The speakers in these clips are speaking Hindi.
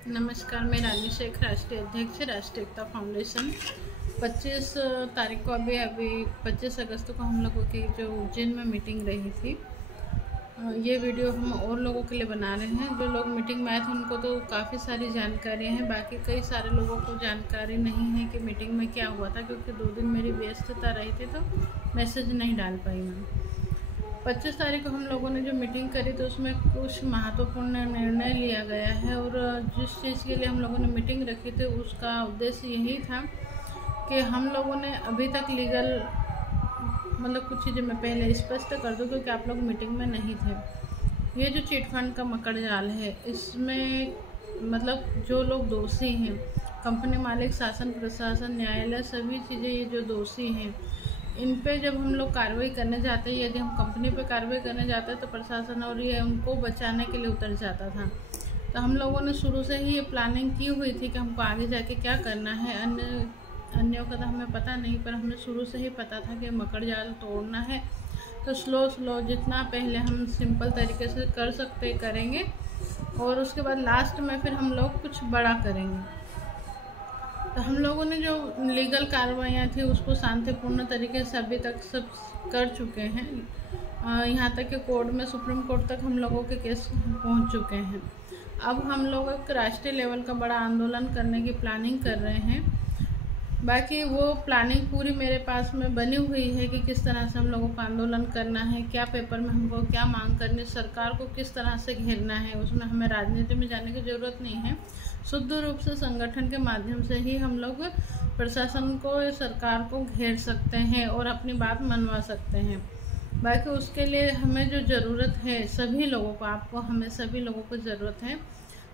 नमस्कार, मैं रानी शेख, राष्ट्रीय अध्यक्ष राष्ट्रीय एकता फाउंडेशन। 25 तारीख को अभी 25 अगस्त को हम लोगों की जो उज्जैन में मीटिंग रही थी, ये वीडियो हम और लोगों के लिए बना रहे हैं। जो लोग मीटिंग में आए थे उनको तो काफ़ी सारी जानकारियाँ हैं, बाकी कई सारे लोगों को जानकारी नहीं है कि मीटिंग में क्या हुआ था, क्योंकि 2 दिन मेरी व्यस्तता रही थी तो मैसेज नहीं डाल पाई मैं। 25 तारीख को हम लोगों ने जो मीटिंग करी तो उसमें कुछ महत्वपूर्ण निर्णय लिया गया है, और जिस चीज़ के लिए हम लोगों ने मीटिंग रखी थी उसका उद्देश्य यही था कि हम लोगों ने अभी तक लीगल कुछ चीज़ें मैं पहले स्पष्ट कर दूं, क्योंकि आप लोग मीटिंग में नहीं थे। ये जो चिट फंड का मकड़ जाल है, इसमें जो लोग दोषी हैं, कंपनी मालिक, शासन प्रशासन, न्यायालय, सभी चीज़ें, ये जो दोषी हैं इन पे जब हम लोग कार्रवाई करने जाते हैं, यदि हम कंपनी पे कार्रवाई करने जाते हैं तो प्रशासन और ये उनको बचाने के लिए उतर जाता था। तो हम लोगों ने शुरू से ही ये प्लानिंग की हुई थी कि हमको आगे जाके क्या करना है। अन्यों का तो हमें पता नहीं, पर हमें शुरू से ही पता था कि मकड़ जाल तोड़ना है। तो स्लो जितना पहले हम सिंपल तरीके से कर सकते करेंगे, और उसके बाद लास्ट में फिर हम लोग कुछ बड़ा करेंगे। तो हम लोगों ने जो लीगल कार्रवाइयाँ थी उसको शांतिपूर्ण तरीके से अभी तक सब कर चुके हैं। यहाँ तक कि कोर्ट में, सुप्रीम कोर्ट तक हम लोगों के केस पहुँच चुके हैं। अब हम लोग एक राष्ट्रीय लेवल का बड़ा आंदोलन करने की प्लानिंग कर रहे हैं। बाकी वो प्लानिंग पूरी मेरे पास में बनी हुई है कि किस तरह से हम लोगों को आंदोलन करना है, क्या पेपर में हमको क्या मांग करनी, सरकार को किस तरह से घेरना है। उसमें हमें राजनीति में जाने की ज़रूरत नहीं है। शुद्ध रूप से संगठन के माध्यम से ही हम लोग प्रशासन को, सरकार को घेर सकते हैं और अपनी बात मनवा सकते हैं। बाकी उसके लिए हमें जो ज़रूरत है, सभी लोगों को, आपको, हमें सभी लोगों को ज़रूरत है।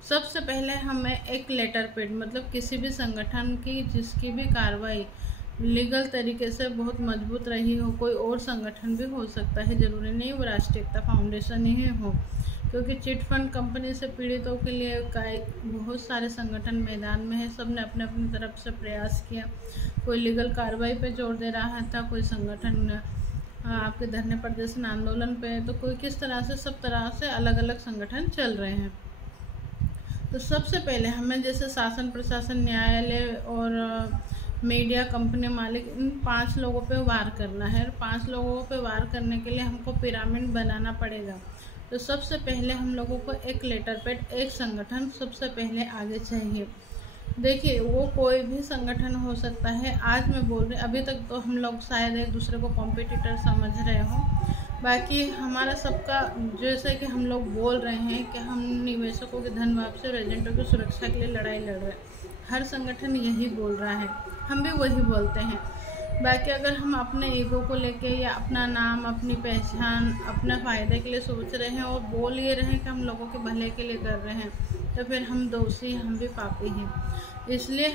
सबसे पहले हमें एक लेटर पैड, किसी भी संगठन की जिसकी भी कार्रवाई लीगल तरीके से बहुत मजबूत रही हो, कोई और संगठन भी हो सकता है, ज़रूरी नहीं वो राष्ट्रीय एकता फाउंडेशन ही हो, क्योंकि चिट फंड कंपनी से पीड़ितों के लिए बहुत सारे संगठन मैदान में है। सब ने अपने अपनी तरफ से प्रयास किया। कोई लीगल कार्रवाई पे जोर दे रहा था, कोई संगठन आपके धरने प्रदर्शन आंदोलन पे, तो कोई किस तरह से, सब तरह से अलग अलग संगठन चल रहे हैं। तो सबसे पहले हमें जैसे शासन प्रशासन, न्यायालय और मीडिया, कंपनी मालिक, इन 5 लोगों पे वार करना है। और 5 लोगों पे वार करने के लिए हमको पिरामिड बनाना पड़ेगा। तो सबसे पहले हम लोगों को एक लेटर पैड, एक संगठन सबसे पहले आगे चाहिए। देखिए, वो कोई भी संगठन हो सकता है। आज मैं बोल रही, अभी तक तो हम लोग शायद एक दूसरे को कॉम्पिटिटर समझ रहे हो। बाकी हमारा सबका, जैसे कि हम लोग बोल रहे हैं कि हम निवेशकों के धन वापसी और एजेंटों की सुरक्षा के लिए लड़ाई लड़ रहे हैं, हर संगठन यही बोल रहा है, हम भी वही बोलते हैं। बाकी अगर हम अपने ईगो को लेके या अपना नाम, अपनी पहचान, अपने फ़ायदे के लिए सोच रहे हैं और बोल ये रहे हैं कि हम लोगों के भले के लिए कर रहे हैं, तो फिर हम दोषी, हम भी पापी हैं। इसलिए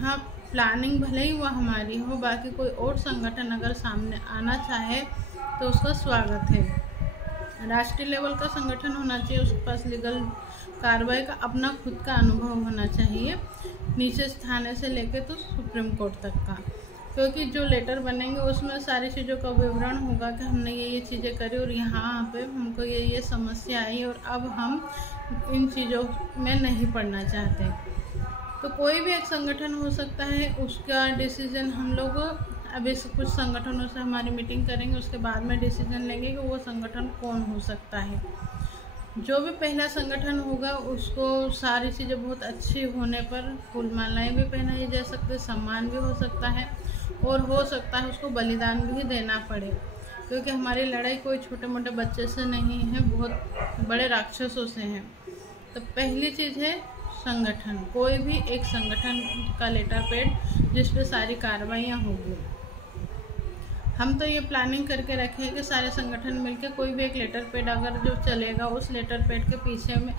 हाँ, प्लानिंग भले ही वो हमारी हो, बाकी कोई और संगठन अगर सामने आना चाहे तो उसका स्वागत है। राष्ट्रीय लेवल का संगठन होना चाहिए, उसके पास लीगल कार्रवाई का अपना खुद का अनुभव होना चाहिए, नीचे थाने से लेके तो सुप्रीम कोर्ट तक का। क्योंकि जो लेटर बनेंगे उसमें सारी चीज़ों का विवरण होगा कि हमने ये चीज़ें करी और यहाँ पे हमको ये समस्या आई, और अब हम इन चीज़ों में नहीं पड़ना चाहते। तो कोई भी एक संगठन हो सकता है, उसका डिसीजन हम लोग अभी कुछ संगठनों से हमारी मीटिंग करेंगे, उसके बाद में डिसीजन लेंगे कि वो संगठन कौन हो सकता है। जो भी पहला संगठन होगा उसको सारी चीज़ें बहुत अच्छी होने पर फूल मालाएँ भी पहनाई जा सकती है, सम्मान भी हो सकता है, और हो सकता है उसको बलिदान भी देना पड़े, क्योंकि हमारी लड़ाई कोई छोटे मोटे बच्चे से नहीं है, बहुत बड़े राक्षसों से है। तो पहली चीज़ है संगठन, कोई भी एक संगठन का लेटर पैड जिस पे सारी कार्रवाइयाँ होगी। हम तो ये प्लानिंग करके रखे हैं कि सारे संगठन मिलकर कोई भी एक लेटर पैड अगर जो चलेगा, उस लेटर पैड के पीछे में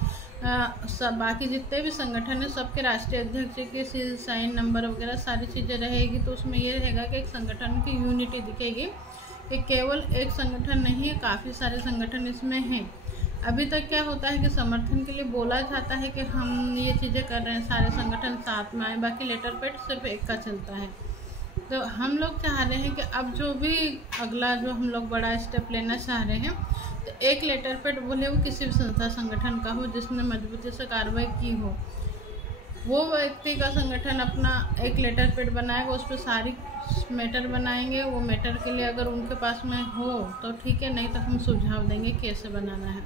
सब बाकी जितने भी संगठन है सबके राष्ट्रीय अध्यक्ष के साइन नंबर वगैरह सारी चीज़ें रहेगी। तो उसमें ये रहेगा कि एक संगठन की यूनिटी दिखेगी कि केवल एक संगठन नहीं है, काफ़ी सारे संगठन इसमें हैं। अभी तक क्या होता है कि समर्थन के लिए बोला जाता है कि हम ये चीज़ें कर रहे हैं, सारे संगठन साथ में आए, बाकी लेटर पैड सिर्फ एक का चलता है। तो हम लोग चाह रहे हैं कि अब जो भी अगला जो हम लोग बड़ा स्टेप लेना चाह रहे हैं, तो एक लेटर पैड, बोले वो किसी भी संस्था संगठन का हो जिसने मजबूती से कार्रवाई की हो, वो व्यक्ति का संगठन अपना एक लेटर पैड बनाएगा, उस पर सारी मैटर बनाएंगे। वो मैटर के लिए अगर उनके पास में हो तो ठीक है, नहीं तो हम सुझाव देंगे कैसे बनाना है।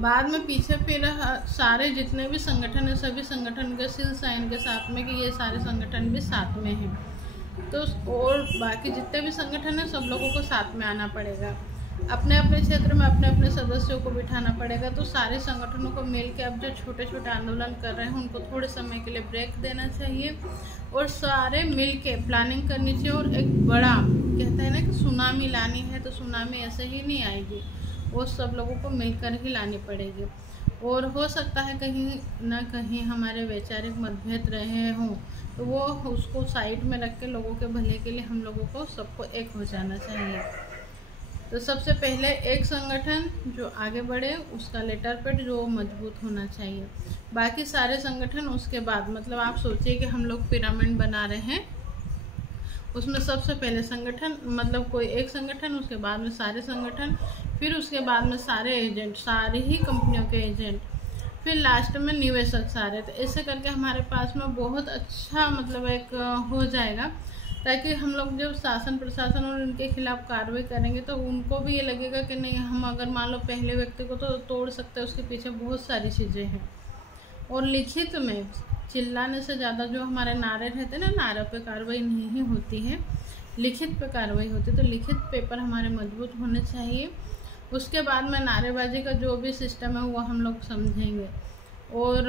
बाद में पीछे फिर सारे जितने भी संगठन है सभी संगठन के सील साइन के साथ में कि ये सारे संगठन भी साथ में हैं। तो और बाकी जितने भी संगठन है सब लोगों को साथ में आना पड़ेगा, अपने अपने क्षेत्र में अपने अपने सदस्यों को बिठाना पड़ेगा। तो सारे संगठनों को मिल के अब जो छोटे छोटे आंदोलन कर रहे हैं उनको थोड़े समय के लिए ब्रेक देना चाहिए और सारे मिल के प्लानिंग करनी चाहिए। और एक बड़ा कहते हैं ना कि सुनामी लानी है तो सुनामी ऐसे ही नहीं आएगी, वो सब लोगों को मिलकर ही लानी पड़ेगी। और हो सकता है कहीं ना कहीं हमारे वैचारिक मतभेद रहे हों तो वो उसको साइड में रख के लोगों के भले के लिए हम लोगों को सबको एक हो जाना चाहिए। तो सबसे पहले एक संगठन जो आगे बढ़े उसका लेटर पैड जो मजबूत होना चाहिए, बाकी सारे संगठन उसके बाद। मतलब आप सोचिए कि हम लोग पिरामिड बना रहे हैं, उसमें सबसे पहले संगठन मतलब कोई एक संगठन, उसके बाद में सारे संगठन, फिर उसके बाद में सारे एजेंट, सारी ही कंपनियों के एजेंट, फिर लास्ट में निवेशक सारे। तो ऐसे करके हमारे पास में बहुत अच्छा मतलब एक हो जाएगा, ताकि हम लोग जब शासन प्रशासन और उनके खिलाफ कार्रवाई करेंगे तो उनको भी ये लगेगा कि नहीं, हम अगर मान लो पहले व्यक्ति को तो तोड़ सकते हैं, उसके पीछे बहुत सारी चीज़ें हैं। और लिखित में चिल्लाने से ज़्यादा जो हमारे नारे रहते हैं ना, नारे पे कार्रवाई नहीं होती है, लिखित पे कार्रवाई होती है। तो लिखित पेपर हमारे मजबूत होने चाहिए। उसके बाद में नारेबाजी का जो भी सिस्टम है वो हम लोग समझेंगे। और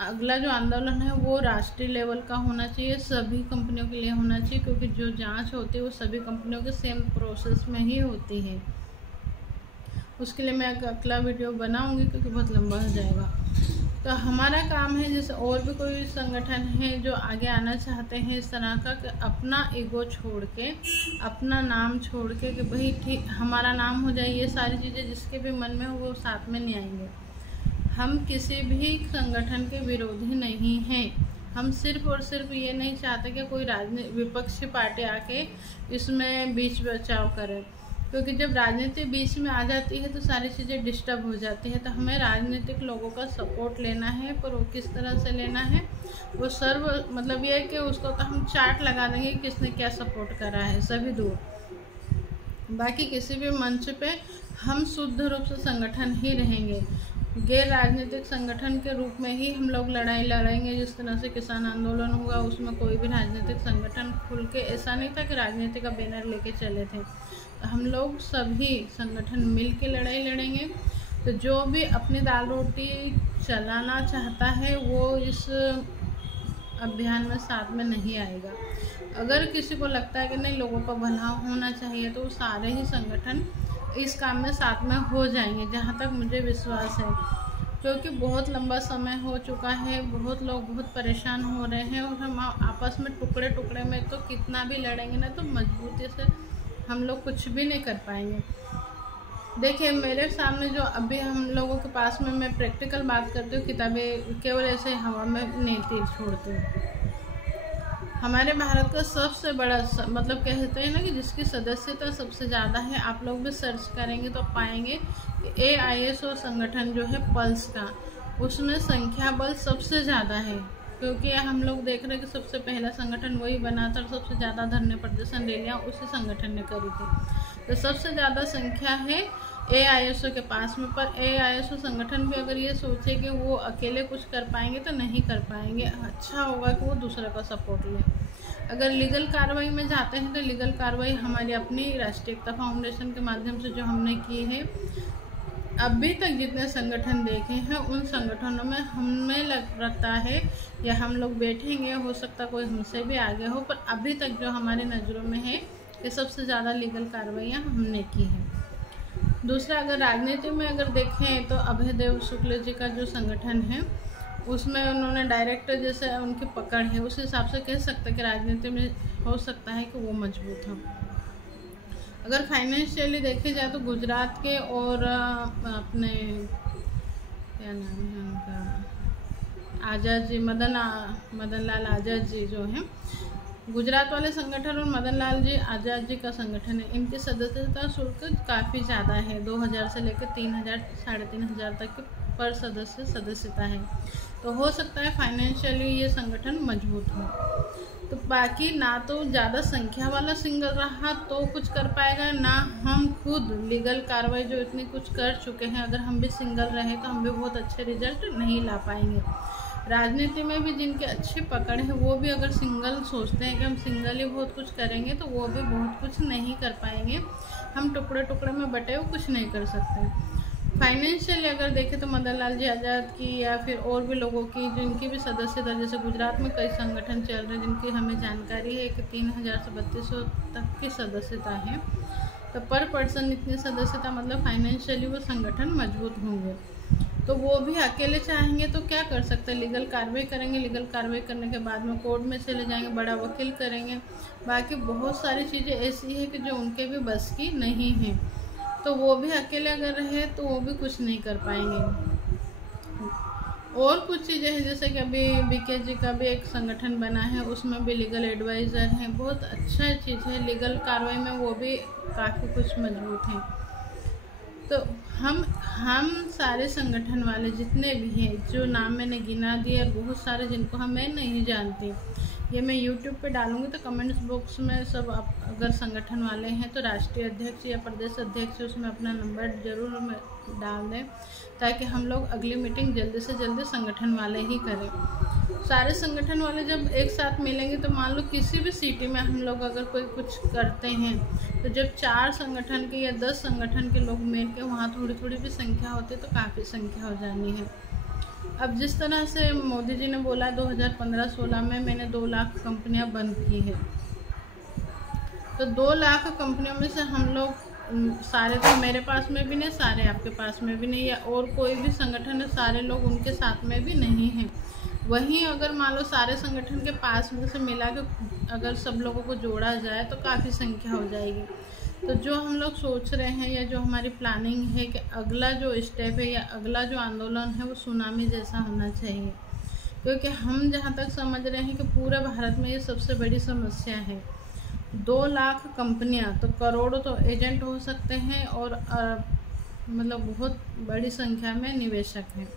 अगला जो आंदोलन है वो राष्ट्रीय लेवल का होना चाहिए, सभी कंपनियों के लिए होना चाहिए, क्योंकि जो जांच होती है वो सभी कंपनियों के सेम प्रोसेस में ही होती है। उसके लिए मैं अगला वीडियो बनाऊंगी क्योंकि बहुत लंबा हो जाएगा। तो हमारा काम है, जैसे और भी कोई संगठन है जो आगे आना चाहते हैं इस तरह का, कि अपना ईगो छोड़ के, अपना नाम छोड़ के कि भाई ठीक हमारा नाम हो जाए, ये सारी चीज़ें जिसके भी मन में हो वो साथ में नहीं आएंगे। हम किसी भी संगठन के विरोधी नहीं हैं, हम सिर्फ और सिर्फ ये नहीं चाहते कि कोई विपक्षी पार्टी आके इसमें बीच बचाव करे, क्योंकि जब राजनीति बीच में आ जाती है तो सारी चीज़ें डिस्टर्ब हो जाती है। तो हमें राजनीतिक लोगों का सपोर्ट लेना है, पर वो किस तरह से लेना है वो सर्व मतलब ये है कि उसको तो हम चार्ट लगा देंगे किसने क्या सपोर्ट करा है, सभी दूर। बाकी किसी भी मंच पे हम शुद्ध रूप से संगठन ही रहेंगे, गैर राजनीतिक संगठन के रूप में ही हम लोग लड़ाई लड़ेंगे। जिस तरह से किसान आंदोलन हुआ उसमें कोई भी राजनीतिक संगठन खुल के ऐसा नहीं था कि राजनीति का बैनर लेके चले थे, तो हम लोग सभी संगठन मिल के लड़ाई लड़ेंगे। तो जो भी अपनी दाल रोटी चलाना चाहता है वो इस अभियान में साथ में नहीं आएगा। अगर किसी को लगता है कि नहीं लोगों का भला होना चाहिए तो सारे ही संगठन इस काम में साथ में हो जाएंगे, जहाँ तक मुझे विश्वास है। क्योंकि बहुत लंबा समय हो चुका है, बहुत लोग बहुत परेशान हो रहे हैं और हम आपस में टुकड़े टुकड़े में तो कितना भी लड़ेंगे ना तो मजबूती से हम लोग कुछ भी नहीं कर पाएंगे। देखिए मेरे सामने जो अभी हम लोगों के पास में मैं प्रैक्टिकल बात करती हूँ, किताबें केवल ऐसे हवा में नहीं तीर छोड़ती हूँ। हमारे भारत का सबसे बड़ा मतलब कहते हैं ना कि जिसकी सदस्यता सबसे ज़्यादा है, आप लोग भी सर्च करेंगे तो पाएंगे कि AISO संगठन जो है पल्स का, उसमें संख्या बल सबसे ज़्यादा है। क्योंकि हम लोग देख रहे हैं कि सबसे पहला संगठन वही बना था, सबसे ज़्यादा धरने प्रदर्शन रैलियाँ उसी संगठन ने करी थी। तो सबसे ज़्यादा संख्या है AISO के पास में। पर AISO संगठन भी अगर ये सोचे कि वो अकेले कुछ कर पाएंगे तो नहीं कर पाएंगे। अच्छा होगा कि वो दूसरे का सपोर्ट लें। अगर लीगल कार्रवाई में जाते हैं तो लीगल कार्रवाई हमारी अपनी राष्ट्रीय एकता फाउंडेशन के माध्यम से जो हमने की है, अभी तक जितने संगठन देखे हैं उन संगठनों में हमें लगता है या हम लोग बैठेंगे, हो सकता कोई हमसे भी आगे हो, पर अभी तक जो हमारी नज़रों में है कि सबसे ज़्यादा लीगल कार्रवाइयाँ हमने की हैं। दूसरा, अगर राजनीति में अगर देखें तो अभयदेव शुक्ल जी का जो संगठन है उसमें उन्होंने डायरेक्ट जैसे उनकी पकड़ है, उस हिसाब से कह सकते हैं कि राजनीति में हो सकता है कि वो मजबूत हो। अगर फाइनेंशियली देखे जाए तो गुजरात के और अपने क्या नाम है उनका, आज़ाद जी, मदन लाल आज़ाद जी जो हैं, गुजरात वाले संगठन और मदन लाल जी आज़ाद जी का संगठन है, इनकी सदस्यता शुल्क काफ़ी ज़्यादा है, 2000 से लेकर 3000 3,500 तक के पर सदस्यता है। तो हो सकता है फाइनेंशियली ये संगठन मजबूत हो। तो बाकी ना तो ज़्यादा संख्या वाला सिंगल रहा तो कुछ कर पाएगा, ना हम खुद लीगल कार्रवाई जो इतनी कुछ कर चुके हैं, अगर हम भी सिंगल रहे तो हम भी बहुत अच्छे रिजल्ट नहीं ला पाएंगे। राजनीति में भी जिनके अच्छी पकड़ है वो भी अगर सिंगल सोचते हैं कि हम सिंगल ही बहुत कुछ करेंगे तो वो भी बहुत कुछ नहीं कर पाएंगे। हम टुकड़े टुकड़े में बटे हुए कुछ नहीं कर सकते। फाइनेंशियली अगर देखें तो मदन लाल जी आज़ाद की या फिर और भी लोगों की जिनकी भी सदस्यता, जैसे गुजरात में कई संगठन चल रहे हैं जिनकी हमें जानकारी है कि 3000 से 3200 तक की सदस्यता है। तो पर पर्सन इतनी सदस्यता मतलब फाइनेंशियली वो संगठन मजबूत होंगे। तो वो भी अकेले चाहेंगे तो क्या कर सकते हैं, लीगल कार्रवाई करेंगे, लीगल कार्रवाई करने के बाद में कोर्ट में चले जाएंगे, बड़ा वकील करेंगे। बाकी बहुत सारी चीज़ें ऐसी है कि जो उनके भी बस की नहीं है, तो वो भी अकेले अगर रहे तो वो भी कुछ नहीं कर पाएंगे। और कुछ चीज़ें हैं जैसे कि अभी बीके जी का भी एक संगठन बना है, उसमें भी लीगल एडवाइज़र हैं, बहुत अच्छा चीज़ है, लीगल कार्रवाई में वो भी काफ़ी कुछ मजबूत हैं। तो हम सारे संगठन वाले जितने भी हैं, जो नाम मैंने गिना दिए और बहुत सारे जिनको मैं नहीं जानती, ये मैं यूट्यूब पे डालूंगी तो कमेंट्स बॉक्स में सब आप अगर संगठन वाले हैं तो राष्ट्रीय अध्यक्ष या प्रदेश अध्यक्ष उसमें अपना नंबर जरूर डाल दें, ताकि हम लोग अगली मीटिंग जल्दी से जल्दी संगठन वाले ही करें। सारे संगठन वाले जब एक साथ मिलेंगे तो मान लो किसी भी सिटी में हम लोग अगर कोई कुछ करते हैं तो जब 4 संगठन के या 10 संगठन के लोग मिल के वहाँ थोड़ी थोड़ी भी संख्या होती है तो काफ़ी संख्या हो जानी है। अब जिस तरह से मोदी जी ने बोला 2015-16 में मैंने 2 लाख कंपनियां बंद की है, तो 2 लाख कंपनियों में से हम लोग सारे, तो मेरे पास में भी नहीं, सारे आपके पास में भी नहीं, या और कोई भी संगठन है सारे लोग उनके साथ में भी नहीं हैं। वहीं अगर मान लो सारे संगठन के पास में से मिला के अगर सब लोगों को जोड़ा जाए तो काफ़ी संख्या हो जाएगी। तो जो हम लोग सोच रहे हैं या जो हमारी प्लानिंग है कि अगला जो स्टेप है या अगला जो आंदोलन है वो सुनामी जैसा होना चाहिए, क्योंकि हम जहाँ तक समझ रहे हैं कि पूरे भारत में ये सबसे बड़ी समस्या है। 2 लाख कंपनियाँ तो करोड़ों तो एजेंट हो सकते हैं और मतलब बहुत बड़ी संख्या में निवेशक हैं।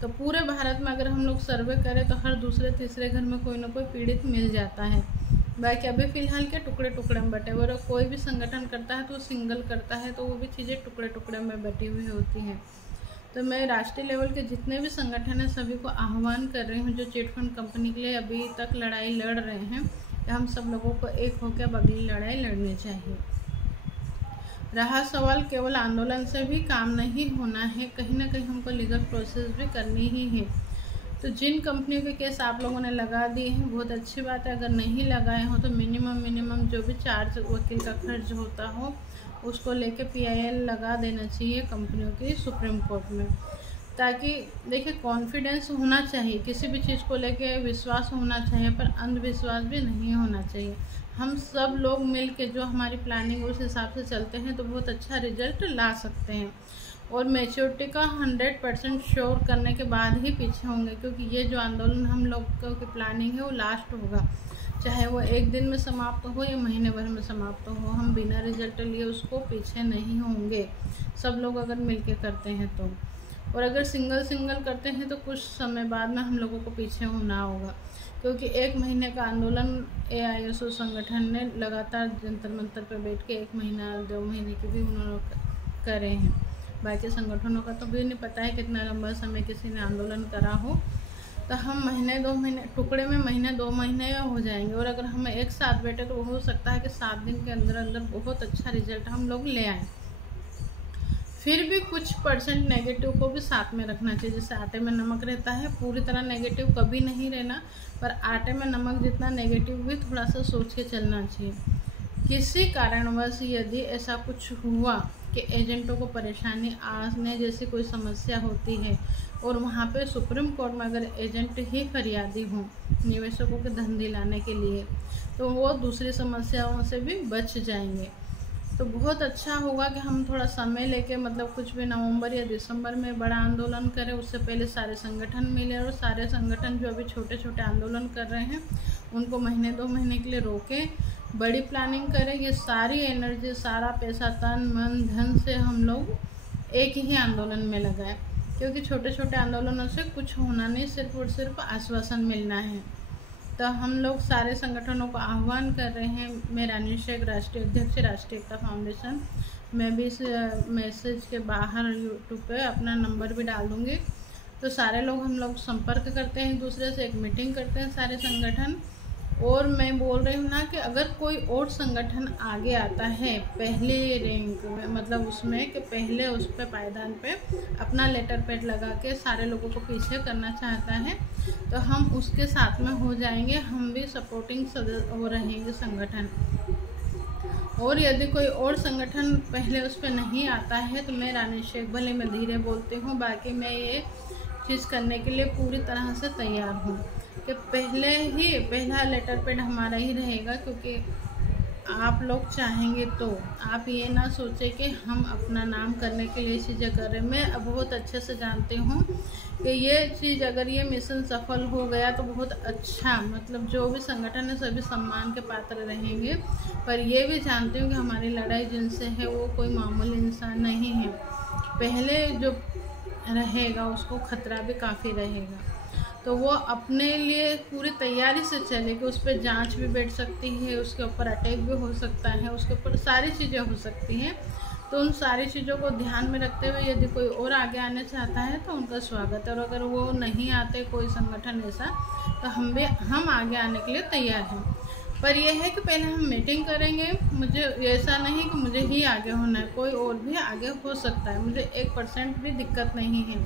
तो पूरे भारत में अगर हम लोग सर्वे करें तो हर दूसरे तीसरे घर में कोई ना कोई पीड़ित मिल जाता है। बाकी अभी फ़िलहाल के टुकड़े टुकड़े में बटे हुए, कोई भी संगठन करता है तो सिंगल करता है तो वो भी चीज़ें टुकड़े टुकड़े में बटी हुई होती हैं। तो मैं राष्ट्रीय लेवल के जितने भी संगठन हैं सभी को आह्वान कर रही हूँ जो चिटफंड कंपनी के लिए अभी तक लड़ाई लड़ रहे हैं, कि हम सब लोगों को एक होकर अब अगली लड़ाई लड़नी चाहिए। रहा सवाल केवल आंदोलन से भी काम नहीं होना है, कहीं ना कहीं हमको लीगल प्रोसेस भी करनी ही है। तो जिन कंपनियों के केस आप लोगों ने लगा दिए हैं बहुत अच्छी बात है, अगर नहीं लगाए हो तो मिनिमम जो भी चार्ज वकील का खर्च होता हो उसको लेके PIL लगा देना चाहिए कंपनियों की सुप्रीम कोर्ट में, ताकि देखिए कॉन्फिडेंस होना चाहिए, किसी भी चीज़ को लेके विश्वास होना चाहिए पर अंधविश्वास भी नहीं होना चाहिए। हम सब लोग मिल के जो हमारी प्लानिंग उस हिसाब से चलते हैं तो बहुत अच्छा रिजल्ट ला सकते हैं। और मैच्योरिटी का 100% श्योर करने के बाद ही पीछे होंगे, क्योंकि ये जो आंदोलन हम लोगों की प्लानिंग है वो लास्ट होगा, चाहे वो 1 दिन में समाप्त हो या महीने भर में समाप्त हो, हम बिना रिजल्ट लिए उसको पीछे नहीं होंगे, सब लोग अगर मिलके करते हैं तो। और अगर सिंगल करते हैं तो कुछ समय बाद में हम लोगों को पीछे होना होगा, क्योंकि 1 महीने का आंदोलन AISO संगठन ने लगातार जंतर मंतर पर बैठ के 1 महीना 2 महीने के भी उन्होंने करे हैं। बाकी संगठनों का तो भी नहीं पता है कितना लंबा समय किसी ने आंदोलन करा हो। तो हम महीने 2 महीने टुकड़े में महीने 2 महीने हो जाएंगे, और अगर हम एक साथ बैठे तो हो सकता है कि 7 दिन के अंदर बहुत अच्छा रिजल्ट हम लोग ले आएँ। फिर भी कुछ % नेगेटिव को भी साथ में रखना चाहिए, जैसे आटे में नमक रहता है, पूरी तरह नेगेटिव कभी नहीं रहना, पर आटे में नमक जितना नेगेटिव भी थोड़ा सा सोच के चलना चाहिए। किसी कारणवश यदि ऐसा कुछ हुआ कि एजेंटों को परेशानी आने जैसी कोई समस्या होती है और वहाँ पे सुप्रीम कोर्ट में अगर एजेंट ही फरियादी हों निवेशकों के धन दिलाने के लिए, तो वो दूसरी समस्याओं से भी बच जाएंगे। तो बहुत अच्छा होगा कि हम थोड़ा समय लेके मतलब कुछ भी नवंबर या दिसंबर में बड़ा आंदोलन करें, उससे पहले सारे संगठन मिले और सारे संगठन जो अभी छोटे छोटे आंदोलन कर रहे हैं उनको महीने 2 महीने के लिए रोकें, बड़ी प्लानिंग करें, ये सारी एनर्जी सारा पैसा तन मन धन से हम लोग एक ही आंदोलन में लगाएं। क्योंकि छोटे छोटे आंदोलनों से कुछ होना नहीं, सिर्फ और सिर्फ आश्वासन मिलना है। तो हम लोग सारे संगठनों को आह्वान कर रहे हैं। मैं रानी शेख, राष्ट्रीय अध्यक्ष राष्ट्रीय एकता फाउंडेशन, मैं भी इस मैसेज के बाहर यूट्यूब पे अपना नंबर भी डाल दूँगी। तो सारे लोग हम लोग संपर्क करते हैं एक दूसरे से, एक मीटिंग करते हैं सारे संगठन। और मैं बोल रही हूँ ना कि अगर कोई और संगठन आगे आता है पहले रैंक में, मतलब उसमें कि पहले उस पर पायदान पे अपना लेटर पैड लगा के सारे लोगों को पीछे करना चाहता है, तो हम उसके साथ में हो जाएंगे। हम भी सपोर्टिंग सदस्य हो रहेंगे संगठन। और यदि कोई और संगठन पहले उस पर नहीं आता है तो मैं रानी शेख, भले मैं धीरे बोलती हूँ, बाकी मैं ये चीज़ करने के लिए पूरी तरह से तैयार हूँ कि पहला लेटर पैड हमारा ही रहेगा। क्योंकि आप लोग चाहेंगे तो आप ये ना सोचे कि हम अपना नाम करने के लिए चीज़ें कर रहे हैं। मैं बहुत अच्छे से जानती हूँ कि ये चीज़, अगर ये मिशन सफल हो गया तो बहुत अच्छा, मतलब जो भी संगठन है सभी सम्मान के पात्र रहेंगे। पर ये भी जानती हूँ कि हमारी लड़ाई जिनसे है वो कोई मामूली इंसान नहीं है। पहले जो रहेगा उसको खतरा भी काफ़ी रहेगा, तो वो अपने लिए पूरी तैयारी से चले कि उस पर जांच भी बैठ सकती है, उसके ऊपर अटैक भी हो सकता है, उसके ऊपर सारी चीज़ें हो सकती हैं। तो उन सारी चीज़ों को ध्यान में रखते हुए यदि कोई और आगे आने चाहता है तो उनका स्वागत है। और अगर वो नहीं आते कोई संगठन ऐसा, तो हम आगे आने के लिए तैयार हैं। पर यह है कि पहले हम मीटिंग करेंगे। मुझे ऐसा नहीं कि मुझे ही आगे होना है, कोई और भी आगे हो सकता है, मुझे 1% भी दिक्कत नहीं है।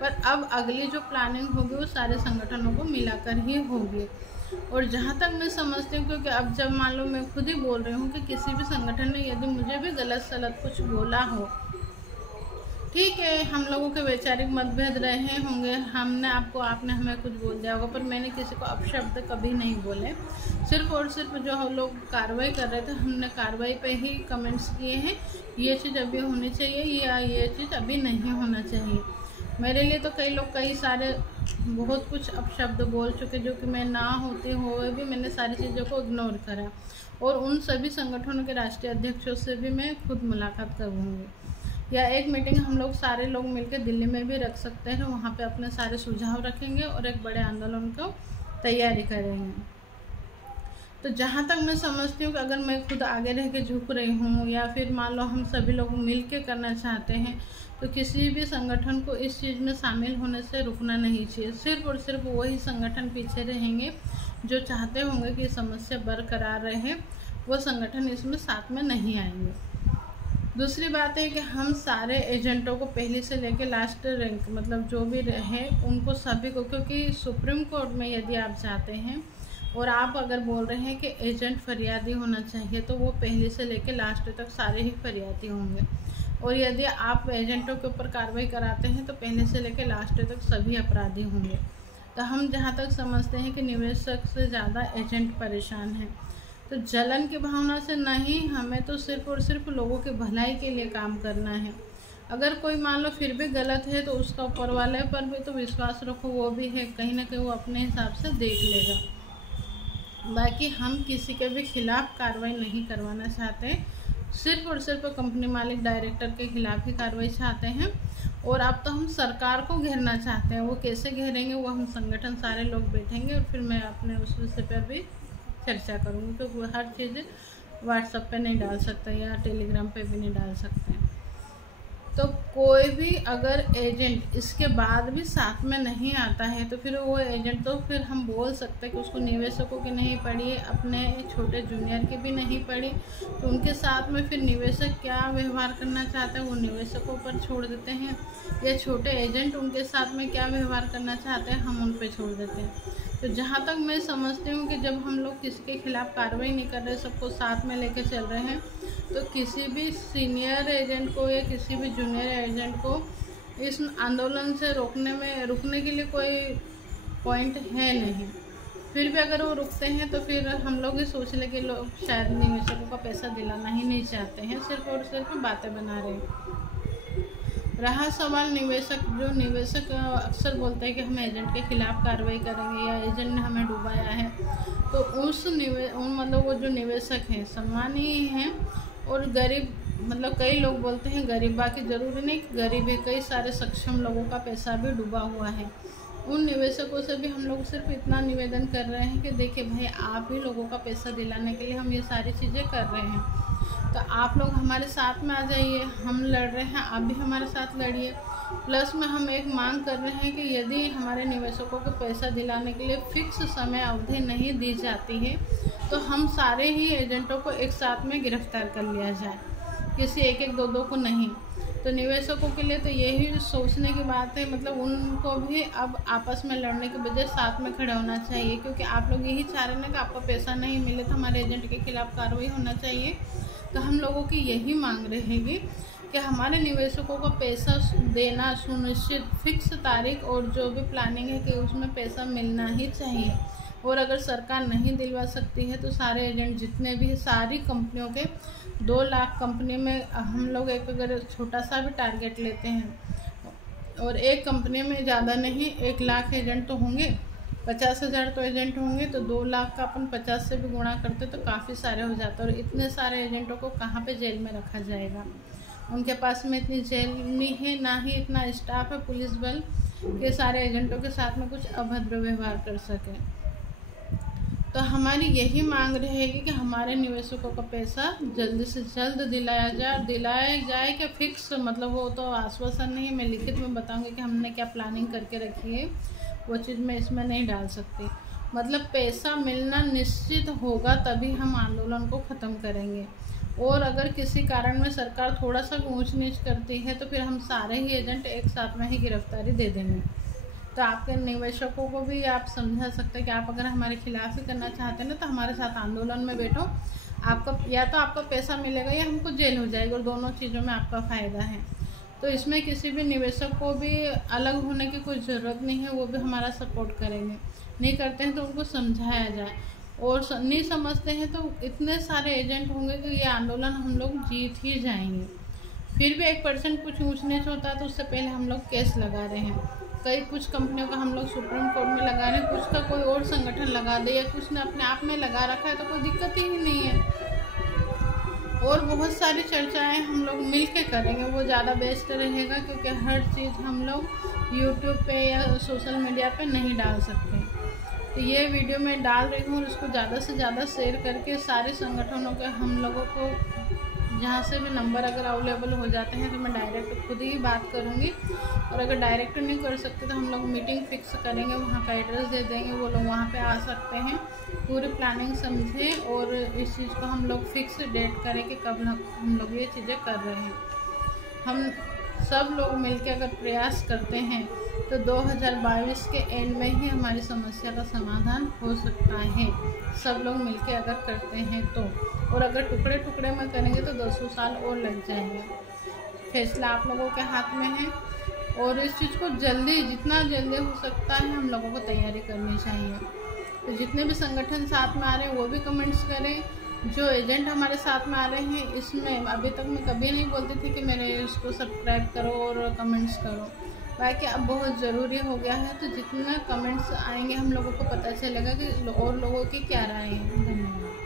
पर अब अगली जो प्लानिंग होगी वो सारे संगठनों को मिलाकर ही होगी। और जहाँ तक मैं समझती हूँ, क्योंकि अब जब मान लो मैं खुद ही बोल रही हूँ कि किसी भी संगठन ने यदि मुझे भी गलत सलत कुछ बोला हो, ठीक है, हम लोगों के वैचारिक मतभेद रहे होंगे, आपने हमें कुछ बोल दिया होगा, पर मैंने किसी को अपशब्द कभी नहीं बोले। सिर्फ और सिर्फ जो हम लोग कार्रवाई कर रहे थे, हमने कार्रवाई पे ही कमेंट्स किए हैं, ये चीज़ अभी होनी चाहिए या ये चीज़ अभी नहीं होना चाहिए। मेरे लिए तो कई सारे बहुत कुछ अपशब्द बोल चुके, जो कि मैं ना होते हुए भी मैंने सारी चीज़ों को इग्नोर करा। और उन सभी संगठनों के राष्ट्रीय अध्यक्षों से भी मैं खुद मुलाकात करूँगी, या एक मीटिंग हम लोग सारे लोग मिलकर दिल्ली में भी रख सकते हैं। वहाँ पे अपने सारे सुझाव रखेंगे और एक बड़े आंदोलन को तैयारी करेंगे। तो जहाँ तक मैं समझती हूँ कि अगर मैं खुद आगे रह के झुक रही हूँ, या फिर मान लो हम सभी लोग मिल के करना चाहते हैं, तो किसी भी संगठन को इस चीज़ में शामिल होने से रुकना नहीं चाहिए। सिर्फ और सिर्फ वही संगठन पीछे रहेंगे जो चाहते होंगे कि समस्या बरकरार रहे, वो संगठन इसमें साथ में नहीं आएंगे। दूसरी बात है कि हम सारे एजेंटों को पहले से लेकर लास्ट रैंक, मतलब जो भी रहे उनको सभी को, क्योंकि सुप्रीम कोर्ट में यदि आप जाते हैं और आप अगर बोल रहे हैं कि एजेंट फरियादी होना चाहिए, तो वो पहले से लेकर लास्ट तक सारे ही फरियादी होंगे। और यदि आप एजेंटों के ऊपर कार्रवाई कराते हैं तो पहले से लेकर लास्ट तक सभी अपराधी होंगे। तो हम जहाँ तक समझते हैं कि निवेशक से ज़्यादा एजेंट परेशान हैं। तो जलन की भावना से नहीं, हमें तो सिर्फ और सिर्फ लोगों की भलाई के लिए काम करना है। अगर कोई मान लो फिर भी गलत है तो उसका ऊपर वाले पर भी तो विश्वास रखो, वो भी है, कहीं ना कहीं वो अपने हिसाब से देख लेगा। बाकी हम किसी के भी खिलाफ कार्रवाई नहीं करवाना चाहते, सिर्फ और सिर्फ कंपनी मालिक डायरेक्टर के खिलाफ ही कार्रवाई चाहते हैं। और अब तो हम सरकार को घेरना चाहते हैं। वो कैसे घेरेंगे वो हम संगठन सारे लोग बैठेंगे और फिर मैं अपने उस विषय पर भी चर्चा करूँगी, क्योंकि वो हर चीज़ व्हाट्सएप पे नहीं डाल सकता या टेलीग्राम पे भी नहीं डाल सकते। तो कोई भी अगर एजेंट इसके बाद भी साथ में नहीं आता है तो फिर वो एजेंट, तो फिर हम बोल सकते हैं कि उसको निवेशकों की नहीं पड़ी, अपने छोटे जूनियर की भी नहीं पड़ी, तो उनके साथ में फिर निवेशक क्या व्यवहार करना चाहते हैं वो निवेशकों पर छोड़ देते हैं, या छोटे एजेंट उनके साथ में क्या व्यवहार करना चाहते हैं हम उन पर छोड़ देते हैं। तो जहाँ तक मैं समझती हूँ कि जब हम लोग किसी के खिलाफ कार्रवाई नहीं कर रहे, सबको साथ में लेकर चल रहे हैं, तो किसी भी सीनियर एजेंट को या किसी भी जूनियर एजेंट को इस आंदोलन से रुकने के लिए कोई पॉइंट है नहीं। फिर भी अगर वो रुकते हैं तो फिर हम लोग ये सोच ले कि लोग शायद निवेशकों का पैसा दिलाना ही नहीं चाहते हैं, सिर्फ और सिर्फ बातें बना रहे हैं। रहा सवाल निवेशक अक्सर बोलते हैं कि हम एजेंट के खिलाफ कार्रवाई करेंगे या एजेंट ने हमें डुबाया है, तो मतलब वो जो निवेशक हैं सम्मानीय हैं और गरीब मतलब कई लोग बोलते हैं गरीब, बाकी ज़रूरी नहीं कि गरीब है, कई सारे सक्षम लोगों का पैसा भी डूबा हुआ है। उन निवेशकों से भी हम लोग सिर्फ इतना निवेदन कर रहे हैं कि देखिए भाई, आप ही लोगों का पैसा दिलाने के लिए हम ये सारी चीज़ें कर रहे हैं, तो आप लोग हमारे साथ में आ जाइए। हम लड़ रहे हैं, आप भी हमारे साथ लड़िए। प्लस में हम एक मांग कर रहे हैं कि यदि हमारे निवेशकों को पैसा दिलाने के लिए फिक्स समय अवधि नहीं दी जाती है तो हम सारे ही एजेंटों को एक साथ में गिरफ्तार कर लिया जाए, किसी एक दो को नहीं। तो निवेशकों के लिए तो यही सोचने की बात है, मतलब उनको भी अब आपस में लड़ने के बजाय साथ में खड़े होना चाहिए, क्योंकि आप लोग यही चाह रहे हैं कि आपका पैसा नहीं मिले तो हमारे एजेंट के खिलाफ कार्रवाई होना चाहिए। तो हम लोगों की यही मांग रहेगी कि हमारे निवेशकों को पैसा देना सुनिश्चित, फिक्स तारीख और जो भी प्लानिंग है कि उसमें पैसा मिलना ही चाहिए। और अगर सरकार नहीं दिलवा सकती है तो सारे एजेंट जितने भी, सारी कंपनियों के 2 लाख कंपनी में हम लोग एक अगर छोटा सा भी टारगेट लेते हैं और एक कंपनी में ज़्यादा नहीं 1 लाख एजेंट तो होंगे, 50,000 तो एजेंट होंगे, तो 2 लाख का अपन 50 से भी गुणा करते तो काफ़ी सारे हो जाते। और इतने सारे एजेंटों को कहाँ पे जेल में रखा जाएगा? उनके पास में इतनी जेल नहीं है, ना ही इतना स्टाफ है पुलिस बल के सारे एजेंटों के साथ में कुछ अभद्र व्यवहार कर सकें। तो हमारी यही मांग रहेगी कि हमारे निवेशकों का पैसा जल्दी से जल्द दिलाया जाए कि फिक्स, मतलब वो तो आश्वासन नहीं है, मैं लिखित में बताऊंगी कि हमने क्या प्लानिंग करके रखी है, वो चीज़ मैं इसमें नहीं डाल सकती। मतलब पैसा मिलना निश्चित होगा तभी हम आंदोलन को ख़त्म करेंगे। और अगर किसी कारण में सरकार थोड़ा सा ऊंच नीच करती है तो फिर हम सारे ही एजेंट एक साथ में ही गिरफ्तारी दे देंगे। तो आपके निवेशकों को भी आप समझा सकते हैं कि आप अगर हमारे खिलाफ ही करना चाहते हैं ना तो हमारे साथ आंदोलन में बैठो, आपका या तो आपका पैसा मिलेगा या हमको जेल हो जाएगी, और दोनों चीज़ों में आपका फ़ायदा है। तो इसमें किसी भी निवेशक को भी अलग होने की कोई ज़रूरत नहीं है, वो भी हमारा सपोर्ट करेंगे। नहीं करते हैं तो उनको समझाया जाए, और नहीं समझते हैं तो इतने सारे एजेंट होंगे कि ये आंदोलन हम लोग जीत ही जाएंगे। फिर भी 1% कुछ ऊँच नीच होता है तो उससे पहले हम लोग केस लगा रहे हैं। कुछ कंपनियों का हम लोग सुप्रीम कोर्ट में लगा रहे हैं, कुछ का कोई और संगठन लगा दे या कुछ ने अपने आप में लगा रखा है तो कोई दिक्कत ही नहीं है। और बहुत सारी चर्चाएं हम लोग मिल के करेंगे, वो ज़्यादा बेस्ट रहेगा, क्योंकि हर चीज़ हम लोग यूट्यूब पे या सोशल मीडिया पे नहीं डाल सकते। तो ये वीडियो मैं डाल रही हूँ और उसको ज़्यादा से ज़्यादा शेयर करके सारे संगठनों के हम लोगों को, जहाँ से भी नंबर अगर अवेलेबल हो जाते हैं तो मैं डायरेक्ट खुद ही बात करूँगी, और अगर डायरेक्ट नहीं कर सकते तो हम लोग मीटिंग फिक्स करेंगे, वहाँ का एड्रेस दे देंगे, वो लोग वहाँ पे आ सकते हैं, पूरी प्लानिंग समझे और इस चीज़ को हम लोग फिक्स डेट करें कि कब हम लोग ये चीज़ें कर रहे हैं। हम सब लोग मिलकर अगर प्रयास करते हैं तो 2022 के एंड में ही हमारी समस्या का समाधान हो सकता है, सब लोग मिलकर अगर करते हैं तो। और अगर टुकड़े टुकड़े में करेंगे तो 200 साल और लग जाएंगे। फैसला आप लोगों के हाथ में है, और इस चीज़ को जल्दी, जितना जल्दी हो सकता है हम लोगों को तैयारी करनी चाहिए। तो जितने भी संगठन साथ में आ रहे हैं वो भी कमेंट्स करें, जो एजेंट हमारे साथ में आ रहे हैं। इसमें अभी तक मैं कभी नहीं बोलती थी कि मेरे इसको सब्सक्राइब करो और कमेंट्स करो, बाकी अब बहुत ज़रूरी हो गया है। तो जितना कमेंट्स आएंगे हम लोगों को पता चलेगा कि और लोगों की क्या राय है। धन्यवाद।